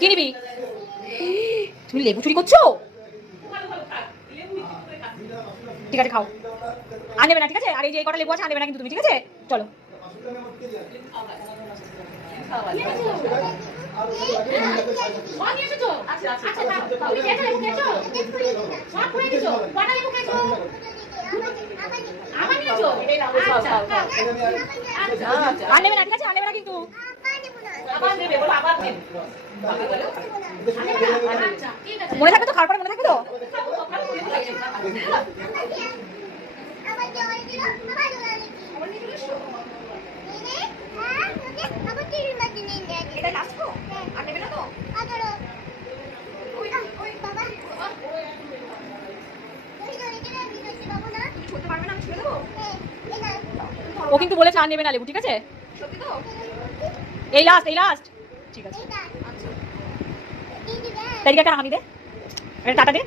কি নিবি? তুমি লেবু চুরি করছো? ঠিক আছে খাও, আর নেবে না ঠিক আছে? আর এই যে কটা লেবু আছে আর নেবে না কিন্তু তুমি, ঠিক আছে? চলো। আর নেবে না ঠিক আছে? আর নেবে না কিন্তু। মনে থাকবে তো? খাওয়ার পরে মনে থাকবে তো? ও কিন্তু বলেছে আর নেবে না লেবু, ঠিক আছে? এই লাস্ট, এই লাস্ট। ঠিক আছে, তাই একটা হামি দে, টাটা দে।